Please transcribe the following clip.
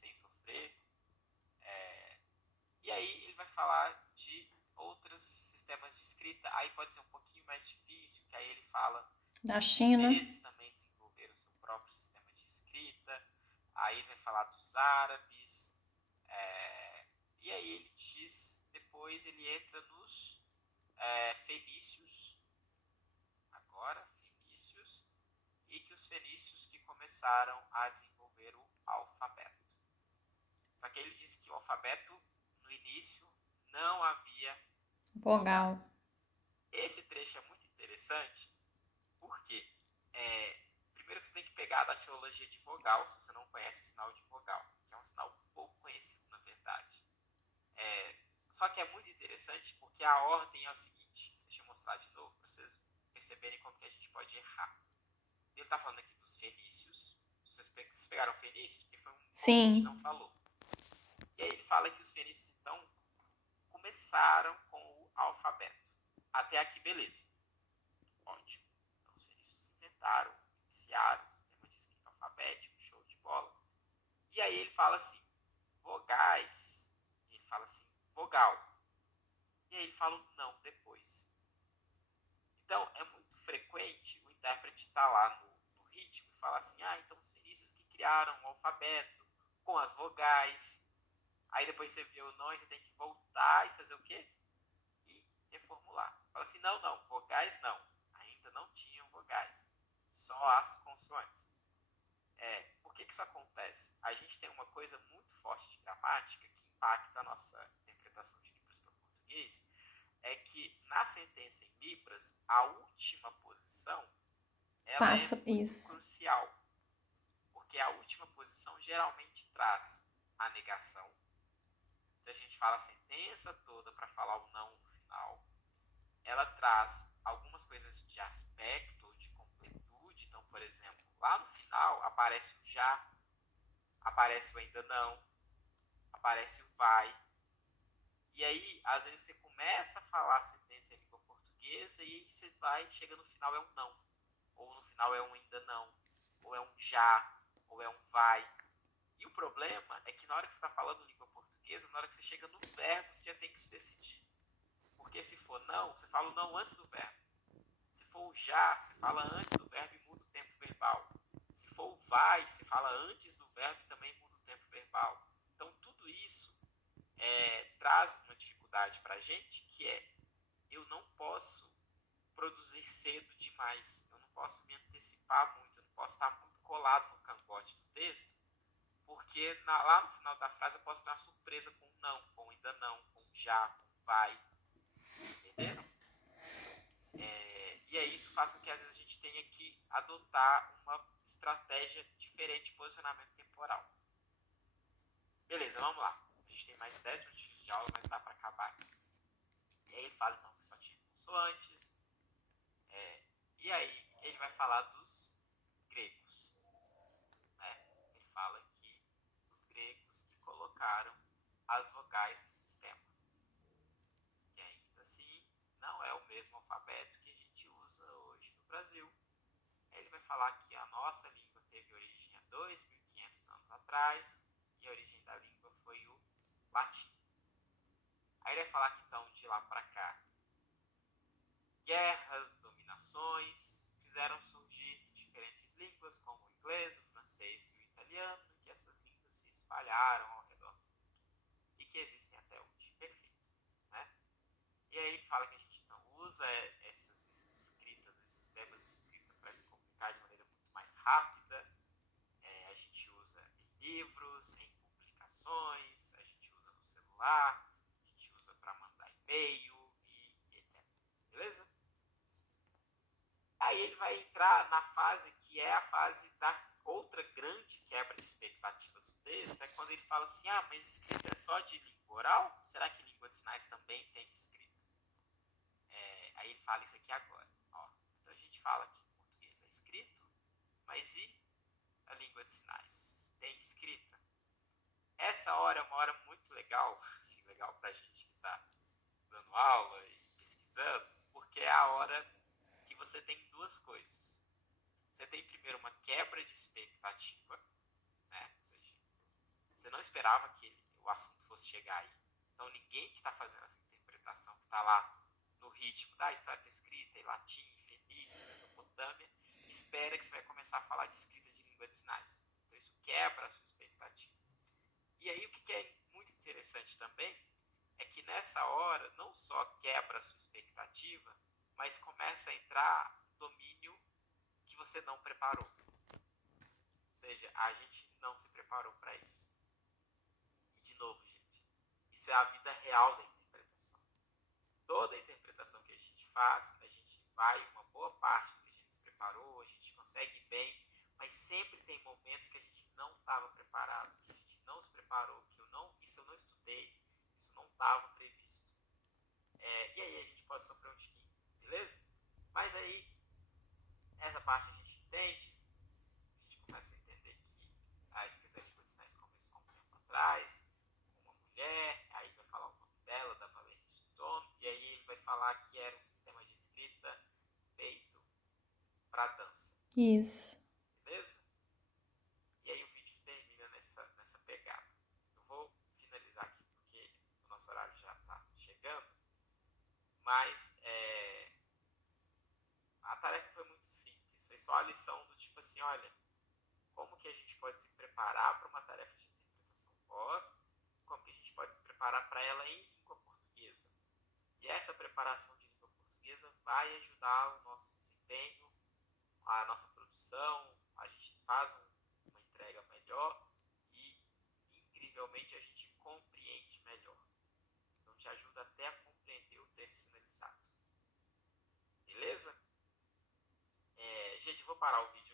sem sofrer. E aí ele vai falar de outros sistemas de escrita. Aí pode ser um pouquinho mais difícil, que aí ele fala Da que os China. chineses também desenvolveram seu próprio sistema de escrita. Aí ele vai falar dos árabes. E aí ele diz, depois ele entra nos fenícios, agora fenícios, e que os fenícios que começaram a desenvolver o alfabeto. Só que ele diz que o alfabeto, no início, não havia Vogal. vogais. Esse trecho é muito interessante, porque, primeiro você tem que pegar da teologia de vogal, se você não conhece o sinal de vogal, que é um sinal pouco conhecido, na verdade. Só que é muito interessante porque a ordem é o seguinte, deixa eu mostrar de novo para vocês perceberem como que a gente pode errar. Ele está falando aqui dos fenícios. Vocês pegaram fenícios? Porque foi um ponto que a gente não Sim. falou. E aí ele fala que os fenícios, então, começaram com o alfabeto. Até aqui, beleza. Ótimo. Então, os fenícios inventaram, iniciaram o sistema de escrita alfabético, show de bola. E aí ele fala assim, vogais. Ele fala assim, vogal. E aí ele fala o não depois. Então, é muito frequente o intérprete estar lá no ritmo e falar assim, então os fenícios que criaram o alfabeto com as vogais. Aí depois você vê o não e você tem que voltar e fazer o quê? E reformular. Fala assim, não, vogais não. Ainda não tinham vogais. Só as consoantes. Por que isso acontece? A gente tem uma coisa muito forte de gramática que impacta a nossa interpretação de Libras para português, é que na sentença em Libras, a última posição, ela é Passa muito isso. crucial, porque a última posição geralmente traz a negação. Então a gente fala a sentença toda para falar o não no final. Ela traz algumas coisas de aspecto ou de completude. Então, por exemplo, lá no final aparece o já, aparece o ainda não, aparece o vai. E aí, às vezes, você começa a falar a sentença em língua portuguesa e aí você vai, chega no final é um não. Ou no final é um ainda não. Ou é um já. Ou é um vai. E o problema é que na hora que você está falando língua portuguesa, na hora que você chega no verbo, você já tem que se decidir. Porque se for não, você fala o não antes do verbo. Se for o já, você fala antes do verbo e muda o tempo verbal. Se for o vai, você fala antes do verbo e também muda o tempo verbal. Então, tudo isso traz uma dificuldade para a gente, que é eu não posso produzir cedo demais, eu não posso me antecipar muito, eu não posso estar muito colado no cangote do texto, porque lá no final da frase eu posso ter uma surpresa com não, com ainda não, com já, com vai, entenderam? E aí isso faz com que às vezes a gente tenha que adotar uma estratégia diferente de posicionamento temporal. Beleza, vamos lá. A gente tem mais 10 minutos de aula, mas dá para acabar aqui. E aí ele fala então que só tinha consoantes. E aí ele vai falar dos gregos. Né? Ele fala que os gregos que colocaram as vogais no sistema. Que ainda assim não é o mesmo alfabeto que a gente usa hoje no Brasil. Ele vai falar que a nossa língua teve origem há 2.500 anos atrás e a origem da língua foi o latim. Aí ele vai falar que então de lá para cá guerras, dominações fizeram surgir diferentes línguas como o inglês, o francês e o italiano, e que essas línguas se espalharam ao redor do mundo e que existem até hoje. Perfeito. Né? E aí ele fala que a gente não usa essas escritas, esses sistemas de escrita para se comunicar de maneira muito mais rápida. A gente usa em livros, em publicações, a gente usa no celular, a gente usa para mandar e-mail e etc. Beleza? Aí ele vai entrar na fase que é a fase da outra grande quebra de expectativa do texto, é quando ele fala assim, mas escrita é só de língua oral? Será que língua de sinais também tem escrita? Aí ele fala isso aqui agora. Ó, então a gente fala que o português é escrito, mas e a língua de sinais? Tem escrita? Essa hora é uma hora muito legal, assim, legal pra gente que tá dando aula e pesquisando, porque é a hora que você tem duas coisas. Você tem primeiro uma quebra de expectativa, né? Ou seja, Você não esperava que o assunto fosse chegar aí. Então ninguém que está fazendo essa interpretação, que está lá no ritmo da história escrita em latim, fenício, Mesopotâmia, espera que você vai começar a falar de escrita de língua de sinais. Então isso quebra a sua expectativa. E aí o que é muito interessante também é que nessa hora não só quebra a sua expectativa, mas começa a entrar domínio que você não preparou. Ou seja, a gente não se preparou para isso. E de novo, gente, isso é a vida real da interpretação. Toda interpretação que a gente faz, a gente vai uma boa parte do que a gente se preparou, a gente consegue ir bem, mas sempre tem momentos que a gente não estava preparado, que a gente não se preparou, que isso eu não estudei, isso não estava previsto. E aí a gente pode sofrer um tiquinho, beleza? Mas aí, essa parte a gente entende, a gente começa a entender que a escrita de língua de sinais começou há um tempo atrás, com uma mulher, aí vai falar o nome dela, da Valéria Stone, e aí ele vai falar que era um sistema de escrita feito para dança. Isso. Beleza? E aí o vídeo termina nessa pegada. Eu vou finalizar aqui porque o nosso horário já está chegando, mas a tarefa foi muito simples. Foi só a lição do tipo assim, olha, como que a gente pode se preparar para uma tarefa de interpretação pós, como que a gente pode se preparar para ela em língua portuguesa. E essa preparação de língua portuguesa vai ajudar o nosso desempenho, a nossa produção, a gente faz uma entrega melhor e, incrivelmente, a gente compreende melhor. Então, te ajuda até a compreender o texto sinalizado. Beleza? Gente, eu vou parar o vídeo